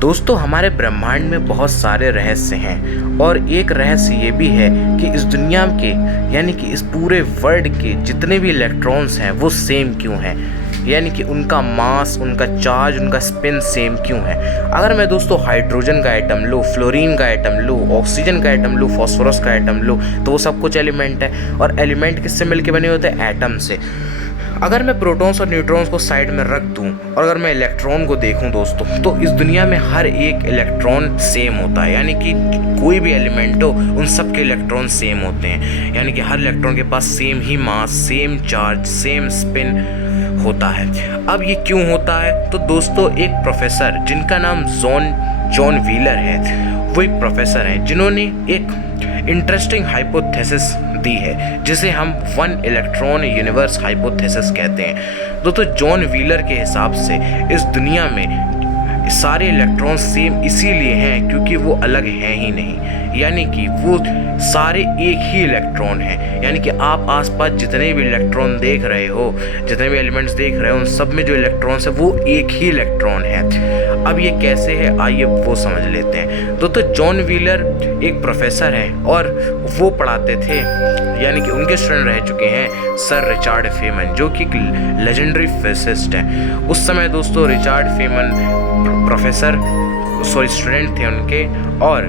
दोस्तों हमारे ब्रह्मांड में बहुत सारे रहस्य हैं और एक रहस्य ये भी है कि इस दुनिया के यानी कि इस पूरे वर्ल्ड के जितने भी इलेक्ट्रॉन्स हैं वो सेम क्यों हैं, यानी कि उनका मास, उनका चार्ज, उनका स्पिन सेम क्यों है। अगर मैं दोस्तों हाइड्रोजन का एटम लूँ, फ्लोरीन का एटम लूँ, ऑक्सीजन का एटम लूँ, फास्फोरस का एटम लूँ, तो वो सब कुछ एलिमेंट है और एलिमेंट किससे मिलके बने होते हैं? एटम से। अगर मैं प्रोटॉन्स और न्यूट्रॉन्स को साइड में रख दूं और अगर मैं इलेक्ट्रॉन को देखूं दोस्तों, तो इस दुनिया में हर एक इलेक्ट्रॉन सेम होता है, यानी कि कोई भी एलिमेंट हो उन सब के इलेक्ट्रॉन सेम होते हैं, यानी कि हर इलेक्ट्रॉन के पास सेम ही मास, सेम चार्ज, सेम स्पिन होता है। अब ये क्यों होता है? तो दोस्तों एक प्रोफेसर जिनका नाम जॉन व्हीलर है, वो एक प्रोफेसर हैं जिन्होंने एक इंटरेस्टिंग हाइपोथेसिस दी है जिसे हम वन इलेक्ट्रॉन यूनिवर्स हाइपोथेसिस कहते हैं। दोस्तों जॉन व्हीलर के हिसाब से इस दुनिया में सारे इलेक्ट्रॉन सेम इसीलिए हैं क्योंकि वो अलग हैं ही नहीं, यानी कि वो सारे एक ही इलेक्ट्रॉन हैं। यानी कि आप आसपास जितने भी इलेक्ट्रॉन देख रहे हो, जितने भी एलिमेंट्स देख रहे हो, उन सब में जो इलेक्ट्रॉन्स है वो एक ही इलेक्ट्रॉन है। अब ये कैसे है आइए वो समझ लेते हैं। तो जॉन व्हीलर एक प्रोफेसर हैं और वो पढ़ाते थे, यानी कि उनके स्टूडेंट रह चुके हैं सर रिचर्ड फेमन, जो कि लेजेंडरी फिजिसिस्ट हैं। उस समय दोस्तों रिचर्ड फेमन स्टूडेंट थे उनके और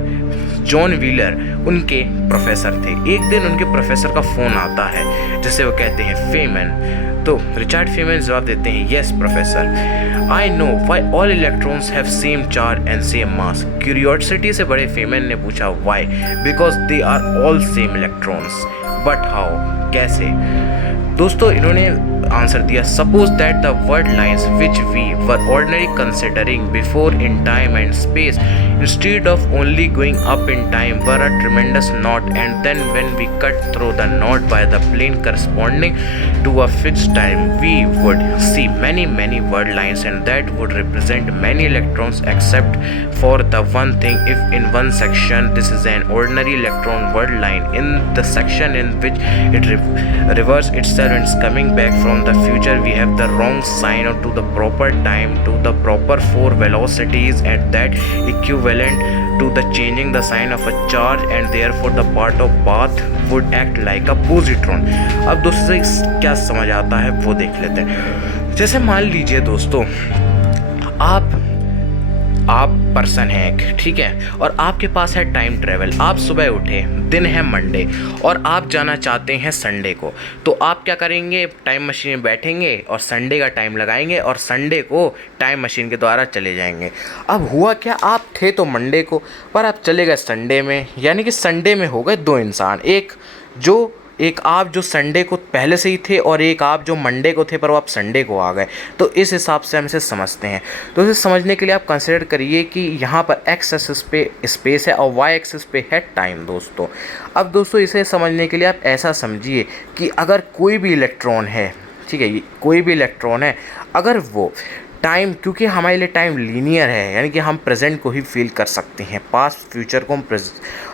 जॉन व्हीलर उनके प्रोफेसर थे। एक दिन उनके प्रोफेसर का फ़ोन आता है जिसे वो कहते हैं फेमन। तो रिचर्ड फेमन जवाब देते हैं, yes professor, I know why all electrons have same charge and same mass. Curiosity से बड़े फेमन ने पूछा why, because they are all same electrons. But how, कैसे? दोस्तों इन्होंने आंसर दिया, suppose that the world lines which we were ordinary considering before in time and space instead of only going up in time were a tremendous knot, and then when we cut through the knot by the plane corresponding to a fixed time we would see many word lines, and that would represent many electrons except for the one thing. If in one section this is an ordinary electron word line, in the section in which it reverses itself and is coming back from the future, we have the wrong sign to the proper time to the proper four velocities, and that equivalent to the changing the sign of a charge, and therefore the part of path would act like a positron। अब दोस्तों से क्या समझ आता है वो देख लेते हैं। जैसे मान लीजिए दोस्तों आप पर्सन है एक, ठीक है, और आपके पास है टाइम ट्रेवल। आप सुबह उठे, दिन है मंडे और आप जाना चाहते हैं संडे को, तो आप क्या करेंगे? टाइम मशीन में बैठेंगे और संडे का टाइम लगाएंगे और संडे को टाइम मशीन के द्वारा चले जाएंगे। अब हुआ क्या, आप थे तो मंडे को पर आप चले गए संडे में, यानी कि संडे में हो गए दो इंसान, एक आप जो संडे को पहले से ही थे और एक आप जो मंडे को थे पर वो आप संडे को आ गए। तो इस हिसाब से हम इसे समझते हैं। तो इसे समझने के लिए आप कंसिडर करिए कि यहाँ पर एक्स एक्सिस पे स्पेस है और वाई एक्सिस पे है टाइम दोस्तों। अब दोस्तों इसे समझने के लिए आप ऐसा समझिए कि अगर कोई भी इलेक्ट्रॉन है, ठीक है, कोई भी इलेक्ट्रॉन है, अगर वो टाइम, क्योंकि हमारे लिए टाइम लीनियर है, यानी कि हम प्रेजेंट को ही फील कर सकते हैं, पास्ट फ्यूचर को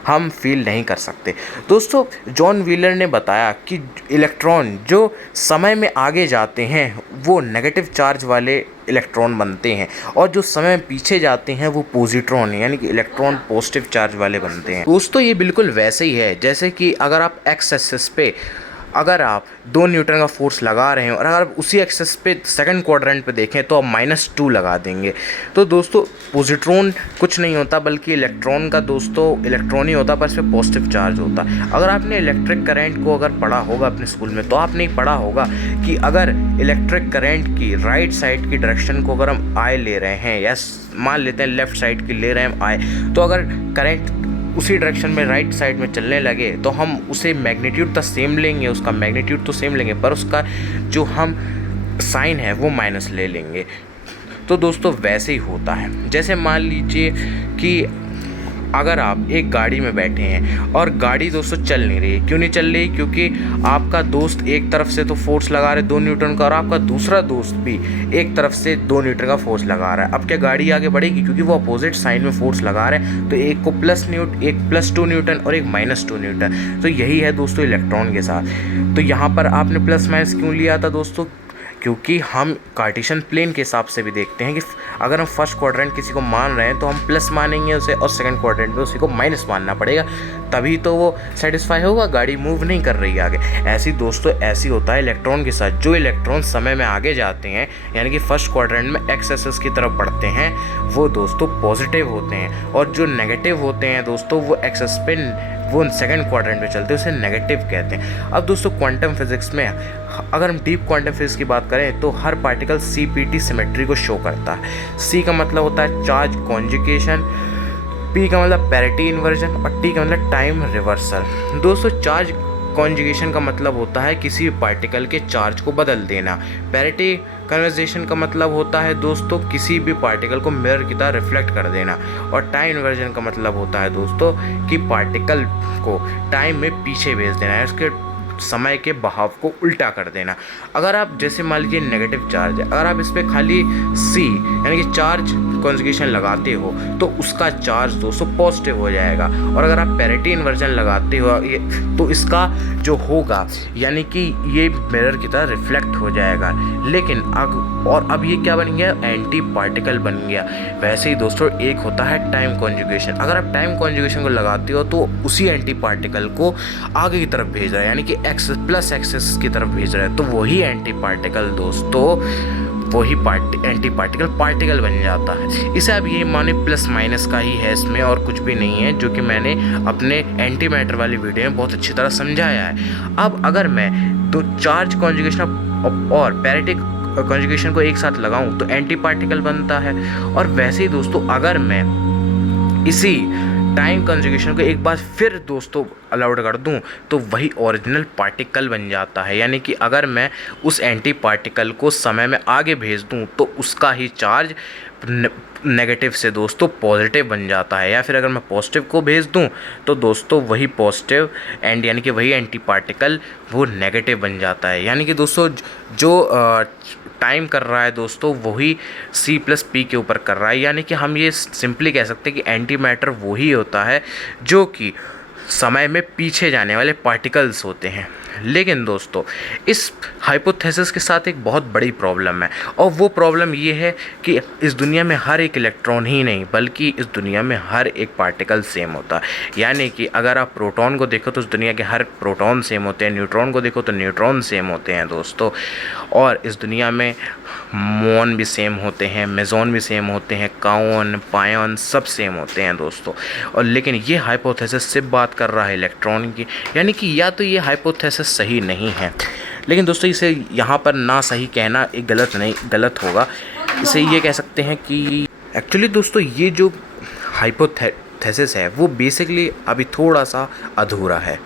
हम फील नहीं कर सकते। दोस्तों जॉन व्हीलर ने बताया कि इलेक्ट्रॉन जो समय में आगे जाते हैं वो नेगेटिव चार्ज वाले इलेक्ट्रॉन बनते हैं और जो समय में पीछे जाते हैं वो पॉजिट्रॉन यानी कि इलेक्ट्रॉन पॉजिटिव चार्ज वाले बनते हैं। दोस्तों ये बिल्कुल वैसे ही है जैसे कि अगर आप एक्स एक्सिस पे अगर आप 2 न्यूटन का फोर्स लगा रहे हैं और अगर आप उसी एक्सिस पे सेकंड क्वाड्रेंट पे देखें तो आप -2 लगा देंगे। तो दोस्तों पॉजिट्रॉन कुछ नहीं होता बल्कि इलेक्ट्रॉन का दोस्तों इलेक्ट्रॉन ही होता, पर इस पर पॉजिटिव चार्ज होता। अगर आपने इलेक्ट्रिक करंट को अगर पढ़ा होगा अपने स्कूल में तो आपने पढ़ा होगा कि अगर इलेक्ट्रिक करंट की राइट साइड की डायरेक्शन को अगर हम आई ले रहे हैं या मान लेते हैं लेफ़्ट साइड की ले रहे हैं हम आई, तो अगर करंट उसी डायरेक्शन में राइट साइड में चलने लगे तो हम उसे मैग्नीट्यूड तो सेम लेंगे, उसका मैग्नीट्यूड तो सेम लेंगे, पर उसका जो हम साइन है वो माइनस ले लेंगे। तो दोस्तों वैसे ही होता है। जैसे मान लीजिए कि अगर आप एक गाड़ी में बैठे हैं और गाड़ी दोस्तों चल नहीं रही, क्यों नहीं चल रही? क्योंकि आपका दोस्त एक तरफ से तो फोर्स लगा रहा है 2 न्यूटन का और आपका दूसरा दोस्त भी एक तरफ से 2 न्यूटन का फोर्स लगा रहा है। अब क्या गाड़ी आगे बढ़ेगी? क्योंकि वो अपोजिट साइन में फोर्स लगा रहे हैं, तो एक को एक +2 न्यूटन और एक -2 न्यूटन। तो यही है दोस्तों इलेक्ट्रॉन के साथ। तो यहाँ पर आपने प्लस माइनस क्यों लिया था दोस्तों? क्योंकि हम कार्टेशियन प्लेन के हिसाब से भी देखते हैं कि अगर हम फर्स्ट क्वाड्रेंट किसी को मान रहे हैं तो हम प्लस मानेंगे उसे, और सेकंड क्वाड्रेंट में उसी को माइनस मानना पड़ेगा, तभी तो वो सेटिस्फाई होगा, गाड़ी मूव नहीं कर रही है आगे। ऐसी दोस्तों ऐसी होता है इलेक्ट्रॉन के साथ। जो इलेक्ट्रॉन समय में आगे जाते हैं यानी कि फर्स्ट क्वाड्रेंट में एक्स एक्सिस की तरफ बढ़ते हैं वो दोस्तों पॉजिटिव होते हैं, और जो नेगेटिव होते हैं दोस्तों वो एक्सिस पे वो सेकंड क्वाड्रेंट पे चलते हैं, उसे नेगेटिव कहते हैं। अब दोस्तों क्वांटम फिजिक्स में अगर हम डीप क्वांटम फिजिक्स की बात करें तो हर पार्टिकल CPT सिमेट्री को शो करता है। C का मतलब होता है चार्ज कॉन्जुगेशन, P का मतलब पैरिटी इन्वर्जन, और T का मतलब टाइम रिवर्सल। दोस्तों चार्ज कॉन्जुगेशन का मतलब होता है किसी पार्टिकल के चार्ज को बदल देना। पैरिटी कन्वर्जेशन का मतलब होता है दोस्तों किसी भी पार्टिकल को मिरर की तरह रिफ्लेक्ट कर देना। और टाइम इन्वर्जन का मतलब होता है दोस्तों कि पार्टिकल को टाइम में पीछे भेज देना है, उसके समय के बहाव को उल्टा कर देना। अगर आप जैसे मान लीजिए नेगेटिव चार्ज है, अगर आप इस पर खाली C यानी कि चार्ज कॉन्जुगेशन लगाते हो तो उसका चार्ज दोस्तों पॉजिटिव हो जाएगा, और अगर आप पैरिटी इन्वर्जन लगाते हो तो इसका जो होगा यानी कि ये मिरर की तरह रिफ्लेक्ट हो जाएगा। लेकिन अब ये क्या बन गया, एंटी पार्टिकल बन गया। वैसे ही दोस्तों एक होता है टाइम कॉन्जुगेशन। अगर आप टाइम कॉन्जुगेशन को लगाते हो तो उसी एंटी पार्टिकल को आगे की तरफ भेज रहा है यानी कि एक्सिस प्लस एक्सिस की तरफ भेज रहा है, तो वही एंटी पार्टिकल दोस्तों वही एंटी पार्टिकल बन जाता है। इसे आप ये माने प्लस माइनस का ही है, इसमें और कुछ भी नहीं है, जो कि मैंने अपने एंटी मैटर वाली वीडियो में बहुत अच्छी तरह समझाया है। अब अगर मैं तो चार्ज कॉन्जुगेशन और पैरिटी कॉन्जुगेशन को एक साथ लगाऊं तो एंटी पार्टिकल बनता है। और वैसे ही दोस्तों अगर मैं इसी टाइम कॉन्जुगेशन को एक बार फिर दोस्तों अलाउड कर दूं तो वही ओरिजिनल पार्टिकल बन जाता है। यानी कि अगर मैं उस एंटी पार्टिकल को समय में आगे भेज दूं तो उसका ही चार्ज नेगेटिव से दोस्तों पॉजिटिव बन जाता है, या फिर अगर मैं पॉजिटिव को भेज दूं तो दोस्तों वही पॉजिटिव एंड यानी कि वही एंटी पार्टिकल वो नेगेटिव बन जाता है। यानी कि दोस्तों जो टाइम कर रहा है दोस्तों वही C+P के ऊपर कर रहा है। यानी कि हम ये सिंपली कह सकते हैं कि एंटी मैटर वही होता है जो कि समय में पीछे जाने वाले पार्टिकल्स होते हैं। लेकिन दोस्तों इस हाइपोथेसिस के साथ एक बहुत बड़ी प्रॉब्लम है, और वो प्रॉब्लम ये है कि इस दुनिया में हर एक इलेक्ट्रॉन ही नहीं बल्कि इस दुनिया में हर एक पार्टिकल सेम होता है। यानी कि अगर आप प्रोटॉन को देखो तो इस दुनिया के हर प्रोटॉन सेम होते हैं, न्यूट्रॉन को देखो तो न्यूट्रॉन सेम होते हैं दोस्तों, और इस दुनिया में मोन भी सेम होते हैं, मेजॉन भी सेम होते हैं, काओन पायोन सब सेम होते हैं दोस्तों। और लेकिन ये हाइपोथेसिस सिर्फ बात कर रहा है इलेक्ट्रॉन की, यानी कि या तो ये हाइपोथेसिस सही नहीं है। लेकिन दोस्तों इसे यहाँ पर ना सही कहना एक गलत होगा। इसे ये कह सकते हैं कि एक्चुअली दोस्तों ये जो हाइपोथेसिस है वो बेसिकली अभी थोड़ा सा अधूरा है।